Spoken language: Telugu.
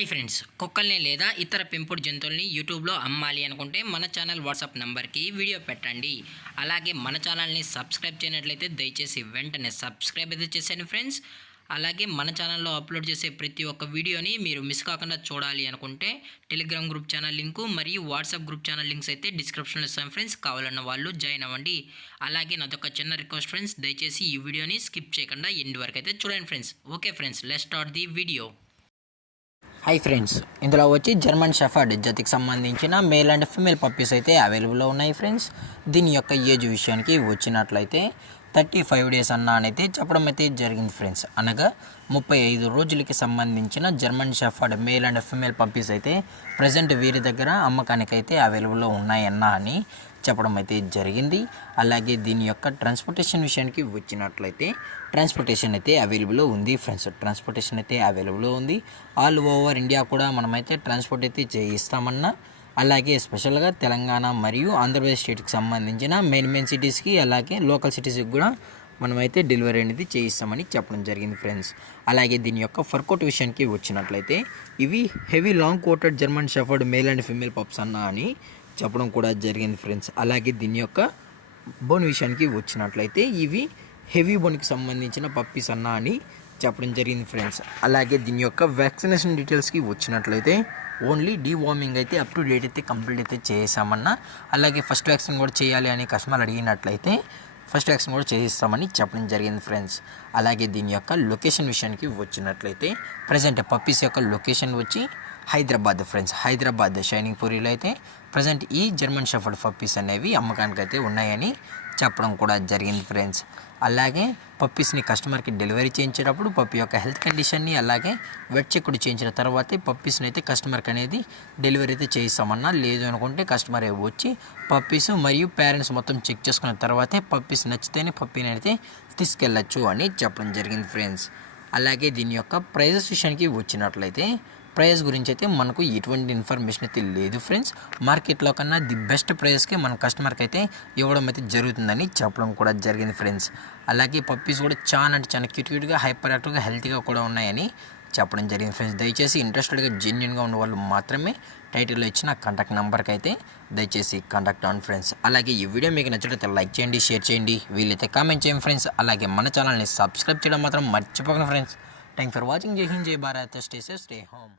హాయ్ ఫ్రెండ్స్, కుక్కల్ని లేదా ఇతర పెంపుడు జంతువుల్ని యూట్యూబ్లో అమ్మాలి అనుకుంటే మన ఛానల్ వాట్సాప్ నెంబర్కి వీడియో పెట్టండి. అలాగే మన ఛానల్ని సబ్స్క్రైబ్ చేయనట్లయితే దయచేసి వెంటనే సబ్స్క్రైబ్ అయితే చేసేయండి ఫ్రెండ్స్. అలాగే మన ఛానల్లో అప్లోడ్ చేసే ప్రతి ఒక్క వీడియోని మీరు మిస్ కాకుండా చూడాలి అనుకుంటే టెలిగ్రామ్ గ్రూప్ ఛానల్ లింకు మరియు వాట్సాప్ గ్రూప్ ఛానల్ లింక్స్ అయితే డిస్క్రిప్షన్లో ఇస్తాను ఫ్రెండ్స్. కావాలన్న వాళ్ళు జాయిన్ అవ్వండి. అలాగే నాదొక చిన్న రిక్వెస్ట్ ఫ్రెండ్స్, దయచేసి ఈ వీడియోని స్కిప్ చేయకుండా ఎండ్ వరకు అయితే చూడండి friends. Okay friends, let's start the video. Hi friends, ఇందులో వచ్చి జర్మన్ షెఫర్డ్ జాతికి సంబంధించిన మేల్ అండ్ ఫీమేల్ పప్పీస్ అయితే అవైలబుల్లో ఉన్నాయి ఫ్రెండ్స్. దీని యొక్క ఏజ్ విషయానికి వచ్చినట్లయితే 35 డేస్ అయితే చెప్పడం అయితే జరిగింది ఫ్రెండ్స్. అనగా 35 రోజులకి సంబంధించిన German shepherd male and female puppies అయితే ప్రజెంట్ వీరి దగ్గర అమ్మకానికి అయితే అవైలబుల్లో ఉన్నాయన్నా అని చెప్పడం అయితే జరిగింది. అలాగే దీని యొక్క ట్రాన్స్పోర్టేషన్ విషయానికి వచ్చినట్లయితే ట్రాన్స్పోర్టేషన్ అయితే అవైలబుల్లో ఉంది ఫ్రెండ్స్. ట్రాన్స్పోర్టేషన్ అయితే అవైలబుల్లో ఉంది. ఆల్ ఓవర్ ఇండియా కూడా మనమైతే ట్రాన్స్పోర్ట్ అయితే చేయిస్తామన్నా. అలాగే స్పెషల్గా తెలంగాణ మరియు ఆంధ్రప్రదేశ్ స్టేట్కి సంబంధించిన మెయిన్ సిటీస్కి అలాగే లోకల్ సిటీస్కి కూడా మనమైతే డెలివరీ అనేది చేయిస్తామని చెప్పడం జరిగింది ఫ్రెండ్స్. అలాగే దీని యొక్క ఫర్కోట్ విషయానికి వచ్చినట్లయితే ఇవి heavy long coated German shepherd male and female pups అన్నా అని చెప్పడం కూడా జరిగింది ఫ్రెండ్స్. అలాగే దీని యొక్క బోన్ విషయానికి వచ్చినట్లయితే ఇవి హెవీ బోన్కి సంబంధించిన పప్పీస్ అన్నా అని చెప్పడం జరిగింది ఫ్రెండ్స్. అలాగే దీని యొక్క వ్యాక్సినేషన్ డీటెయిల్స్కి వచ్చినట్లయితే ఓన్లీ డీవార్మింగ్ అయితే అప్ టు డేట్ అయితే కంప్లీట్ అయితే చేసామన్నా. అలాగే ఫస్ట్ వ్యాక్సిన్ కూడా చేయాలి అని కస్టమర్ అడిగినట్లయితే ఫస్ట్ వ్యాక్సిన్ కూడా చేయిస్తామని చెప్పడం జరిగింది ఫ్రెండ్స్. అలాగే దీని యొక్క లొకేషన్ విషయానికి వచ్చినట్లయితే ప్రజెంట్ పప్పీస్ యొక్క లొకేషన్ వచ్చి హైదరాబాద్ ఫ్రెండ్స్. హైదరాబాద్ షైనింగ్ పూరిలో అయితే ప్రజెంట్ ఈ జర్మన్ షెఫర్డ్ పప్పీస్ అనేవి అమ్మకానికి అయితే ఉన్నాయని చెప్పడం కూడా జరిగింది ఫ్రెండ్స్. అలాగే పప్పీస్ని కస్టమర్కి డెలివరీ చేయించేటప్పుడు పప్పీ యొక్క హెల్త్ కండిషన్ని అలాగే వెట్ చెక్ చేయించిన తర్వాతే పప్పీస్ని అయితే కస్టమర్కి అనేది డెలివరీ అయితే చేయిస్తామన్నా. లేదు అనుకుంటే కస్టమర్ వచ్చి పప్పీస్ మరియు పేరెంట్స్ మొత్తం చెక్ చేసుకున్న తర్వాతే పప్పీస్ నచ్చితేనే పప్పీని అయితే తీసుకెళ్ళచ్చు అని చెప్పడం జరిగింది ఫ్రెండ్స్. అలాగే దీని యొక్క ప్రైజెస్ విషయానికి వచ్చినట్లయితే ప్రైస్ గురించి అయితే మనకు ఎటువంటి ఇన్ఫర్మేషన్ అయితే లేదు ఫ్రెండ్స్. మార్కెట్లో కన్నా ది బెస్ట్ ప్రైస్కే మన కస్టమర్కి అయితే ఇవ్వడం అయితే జరుగుతుందని చెప్పడం కూడా జరిగింది ఫ్రెండ్స్. అలాగే పప్పీస్ కూడా చాలా అంటే చాలా క్యూట్గా హైపర్ యాక్టివ్గా హెల్తీగా కూడా ఉన్నాయని చెప్పడం జరిగింది ఫ్రెండ్స్. దయచేసి ఇంట్రెస్టెడ్గా జెన్యున్గా ఉన్న వాళ్ళు మాత్రమే టైటిల్లో ఇచ్చిన కాంటాక్ట్ నెంబర్కి అయితే దయచేసి కాంటాక్ట్ అవ్వండి ఫ్రెండ్స్. అలాగే ఈ వీడియో మీకు నచ్చినట్లయితే లైక్ చేయండి, షేర్ చేయండి, వీలైతే కామెంట్ చేయండి ఫ్రెండ్స్. అలాగే మన ఛానల్ని సబ్స్క్రైబ్ చేయడం మాత్రం మర్చిపోకండి ఫ్రెండ్స్. Thank for watching. జై హింద్, జై Bharat, stay safe, stay home.